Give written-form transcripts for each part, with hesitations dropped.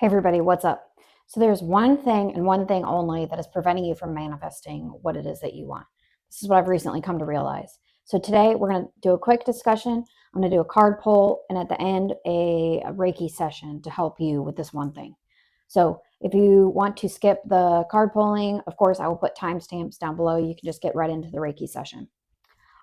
Hey everybody, what's up? So there's one thing and one thing only that is preventing you from manifesting what it is that you want. This is what I've recently come to realize. So today we're going to do a quick discussion. I'm going to do a card pull and at the end a Reiki session to help you with this one thing. So if you want to skip the card pulling, of course I will put timestamps down below. You can just get right into the Reiki session.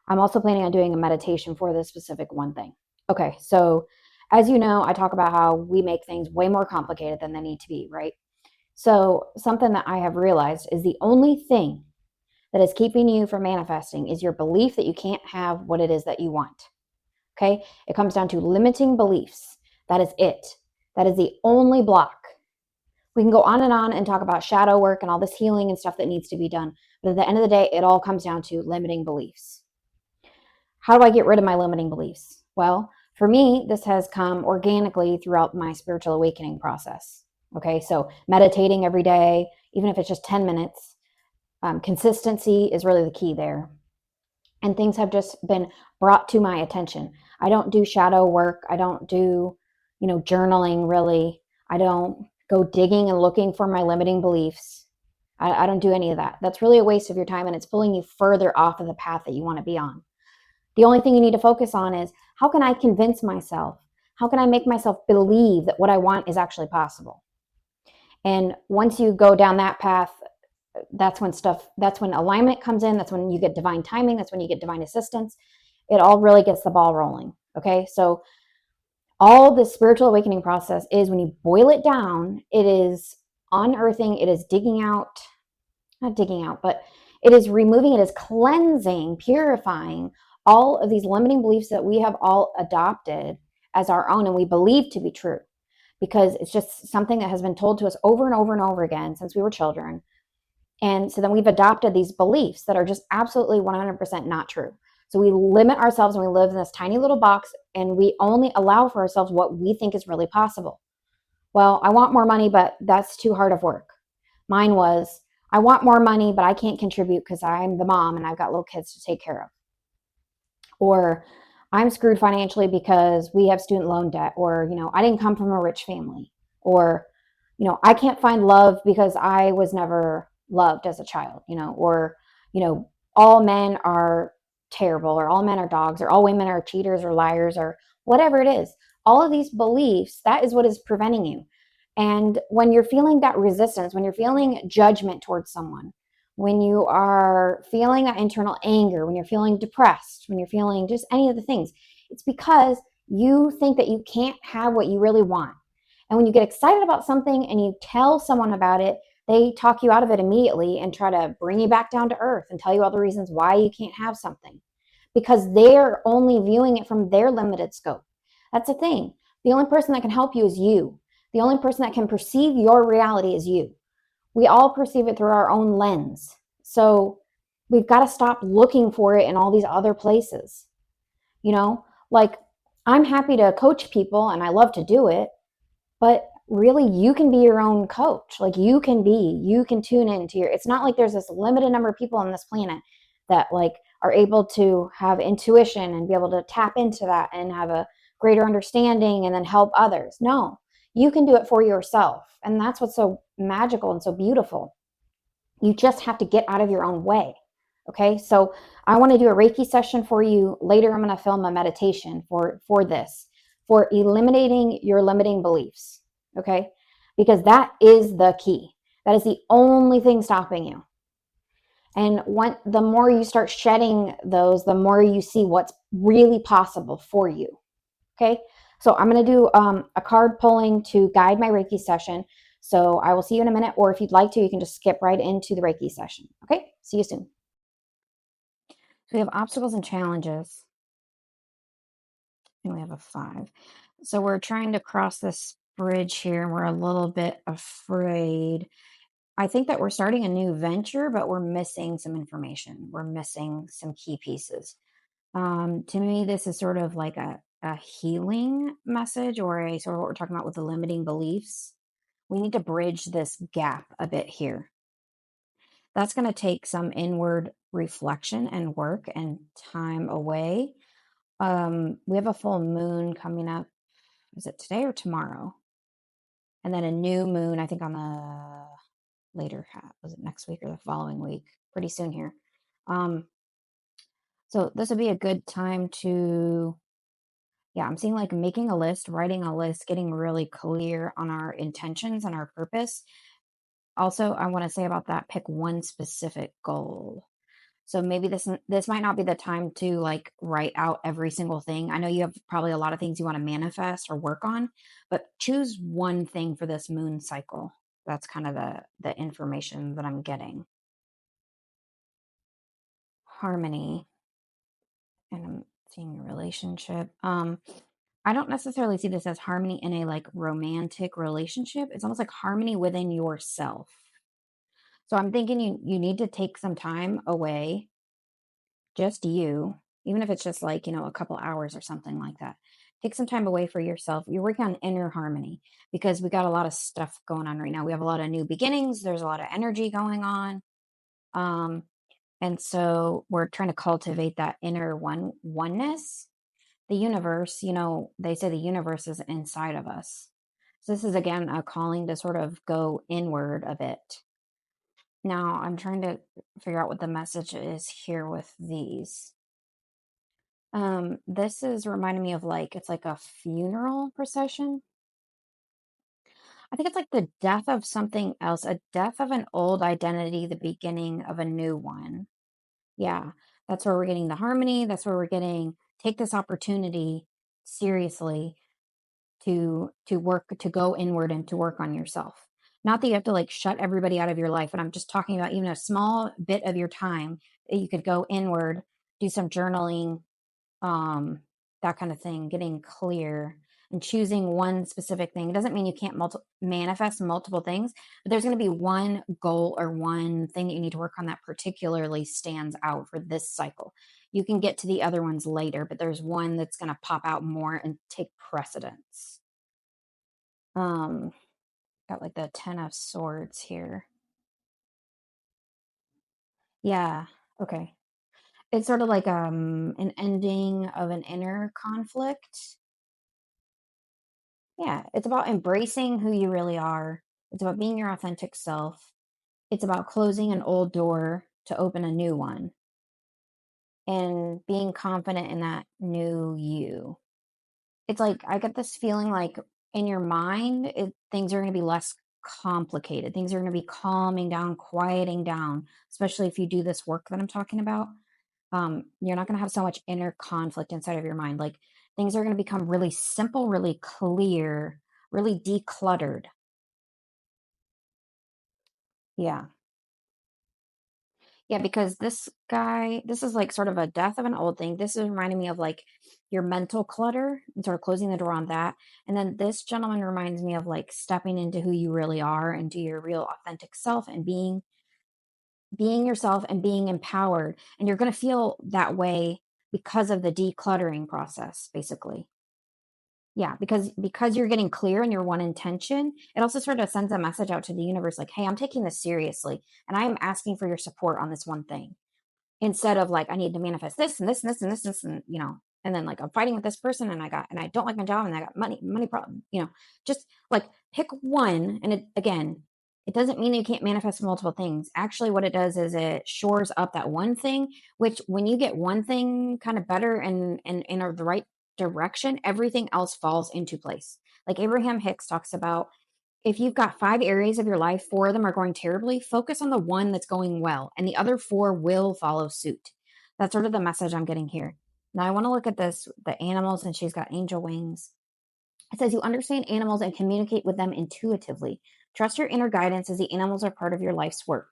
I'm also planning on doing a meditation for this specific one thing. Okay, so as you know, I talk about how we make things way more complicated than they need to be, right? So, something that I have realized is the only thing that is keeping you from manifesting is your belief that you can't have what it is that you want. Okay? It comes down to limiting beliefs. That is it. That is the only block. We can go on and talk about shadow work and all this healing and stuff that needs to be done. But at the end of the day, it all comes down to limiting beliefs. How do I get rid of my limiting beliefs? Well, for me, this has come organically throughout my spiritual awakening process. Okay, so meditating every day, even if it's just 10 minutes, consistency is really the key there. And things have just been brought to my attention. I don't do shadow work. I don't do, journaling really. I don't go digging and looking for my limiting beliefs. I don't do any of that. That's really a waste of your time and it's pulling you further off of the path that you want to be on. The only thing you need to focus on is how can I convince myself? How can I make myself believe that what I want is actually possible? And once you go down that path, that's when alignment comes in. That's when you get divine timing. That's when you get divine assistance. It all really gets the ball rolling. Okay. So all this spiritual awakening process is when you boil it down, it is unearthing, it is digging out, not digging out, but it is removing, it is cleansing, purifying all of these limiting beliefs that we have all adopted as our own and we believe to be true because it's just something that has been told to us over and over and over again since we were children. And so then we've adopted these beliefs that are just absolutely 100% not true. So we limit ourselves and we live in this tiny little box and we only allow for ourselves what we think is really possible. Well, I want more money, but that's too hard of work. Mine was, I want more money, but I can't contribute because I'm the mom and I've got little kids to take care of. Or I'm screwed financially because we have student loan debt. Or, I didn't come from a rich family. Or, I can't find love because I was never loved as a child, or, all men are terrible, or all men are dogs, or all women are cheaters or liars, or whatever it is. All of these beliefs, that is what is preventing you. And when you're feeling that resistance, when you're feeling judgment towards someone, when you are feeling that internal anger, when you're feeling depressed, when you're feeling just any of the things, it's because you think that you can't have what you really want. And when you get excited about something and you tell someone about it, they talk you out of it immediately and try to bring you back down to earth and tell you all the reasons why you can't have something because they're only viewing it from their limited scope. That's the thing. The only person that can help you is you. The only person that can perceive your reality is you. We all perceive it through our own lens. So we've got to stop looking for it in all these other places. Like I'm happy to coach people and I love to do it, but really you can be your own coach. Like you can tune into it's not like there's this limited number of people on this planet that like are able to have intuition and be able to tap into that and have a greater understanding and then help others. No, you can do it for yourself. And that's what's so magical and so beautiful. You just have to get out of your own way. Okay, so I want to do a Reiki session for you later. I'm going to film a meditation for this, for eliminating your limiting beliefs. Okay, because that is the key. That is the only thing stopping you. And the more you start shedding those, the more you see what's really possible for you. Okay, so I'm going to do a card pulling to guide my Reiki session. So I will see you in a minute, or if you'd like to, you can just skip right into the Reiki session. Okay, see you soon. So we have obstacles and challenges, and we have a 5. So we're trying to cross this bridge here, and we're a little bit afraid. I think that we're starting a new venture, but we're missing some information. We're missing some key pieces. To me, this is sort of like a healing message or a sort of what we're talking about with the limiting beliefs. We need to bridge this gap a bit here. That's going to take some inward reflection and work and time away. We have a full moon coming up. Is it today or tomorrow? and then a new moon, I think on the later half, was it next week or the following week? Pretty soon here. So this would be a good time to, yeah, I'm seeing like making a list, writing a list, getting really clear on our intentions and our purpose. Also, I want to say about that, pick one specific goal. So maybe this might not be the time to like write out every single thing. I know you have probably a lot of things you want to manifest or work on, but choose one thing for this moon cycle. That's kind of the information that I'm getting. Harmony, and I'm seeing a relationship. I don't necessarily see this as harmony in a like romantic relationship. It's almost like harmony within yourself. So I'm thinking you need to take some time away, just you, even if it's just like, a couple hours or something like that. Take some time away for yourself. You're working on inner harmony because we got a lot of stuff going on right now. We have a lot of new beginnings. There's a lot of energy going on. Um, and so we're trying to cultivate that inner oneness. The universe, they say the universe is inside of us. So this is again a calling to sort of go inward a bit. Now I'm trying to figure out what the message is here with these. This is reminding me of like it's like a funeral procession. I think it's like the death of something else, a death of an old identity, the beginning of a new one. Yeah, that's where we're getting the harmony. That's where we're getting take this opportunity seriously to work to go inward and to work on yourself. Not that you have to like shut everybody out of your life, but I'm just talking about even a small bit of your time that you could go inward, do some journaling, that kind of thing, getting clear and choosing one specific thing. It doesn't mean you can't manifest multiple things, but there's going to be one goal or one thing that you need to work on that particularly stands out for this cycle. You can get to the other ones later, but there's one that's going to pop out more and take precedence. Um, got like the 10 of Swords here. Yeah. Okay. It's sort of like an ending of an inner conflict. Yeah, it's about embracing who you really are. It's about being your authentic self. It's about closing an old door to open a new one and being confident in that new you. It's like I get this feeling like in your mind, things are going to be less complicated. Things are going to be calming down, quieting down, especially if you do this work that I'm talking about. You're not going to have so much inner conflict inside of your mind. Like things are going to become really simple, really clear, really decluttered. Yeah. Yeah, because this is like sort of a death of an old thing. This is reminding me of like your mental clutter and sort of closing the door on that. And then this gentleman reminds me of like stepping into who you really are, into your real authentic self and being yourself and being empowered. And you're going to feel that way because of the decluttering process, basically. Yeah, because you're getting clear in your one intention, it also sort of sends a message out to the universe like, "Hey, I'm taking this seriously and I am asking for your support on this one thing." Instead of like I need to manifest this and this and this and this and and then like I'm fighting with this person and I don't like my job and I got money problem, just like pick one. And it doesn't mean you can't manifest multiple things. Actually, what it does is it shores up that one thing, which when you get one thing kind of better and in the right direction, everything else falls into place. Like Abraham Hicks talks about, if you've got 5 areas of your life, 4 of them are going terribly, focus on the one that's going well, and the other 4 will follow suit. That's sort of the message I'm getting here. Now, I want to look at the animals, and she's got angel wings. It says you understand animals and communicate with them intuitively. Trust your inner guidance as the animals are part of your life's work.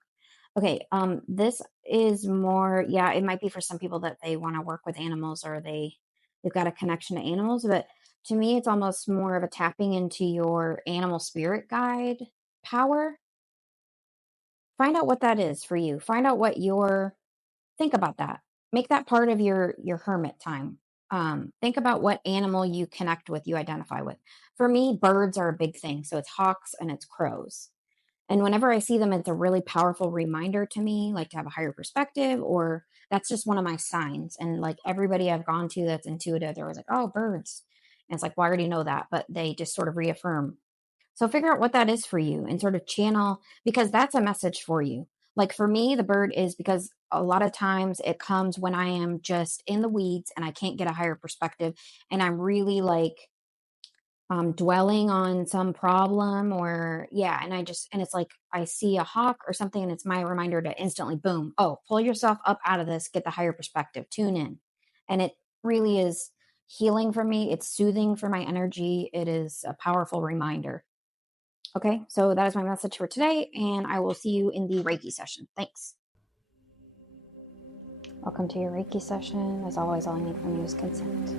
Okay, this is more, yeah, it might be for some people that they want to work with animals or they've got a connection to animals, but to me it's almost more of a tapping into your animal spirit guide power. Find out what that is for you. Find out what your think about that. Make that part of your hermit time. Think about what animal you connect with, you identify with. For me, birds are a big thing. So it's hawks and it's crows. And whenever I see them, it's a really powerful reminder to me, like to have a higher perspective, or that's just one of my signs. And like everybody I've gone to that's intuitive, they're always like, oh, birds. And it's like, well, I already know that, but they just sort of reaffirm. So figure out what that is for you and sort of channel, because that's a message for you. Like for me, the bird is because a lot of times it comes when I am just in the weeds and I can't get a higher perspective and I'm really like dwelling on some problem or yeah, and it's like I see a hawk or something and it's my reminder to instantly boom, oh, pull yourself up out of this, get the higher perspective, tune in. And it really is healing for me. It's soothing for my energy. It is a powerful reminder. Okay, so that is my message for today, and I will see you in the Reiki session. Thanks. Welcome to your Reiki session. As always, all I need from you is consent.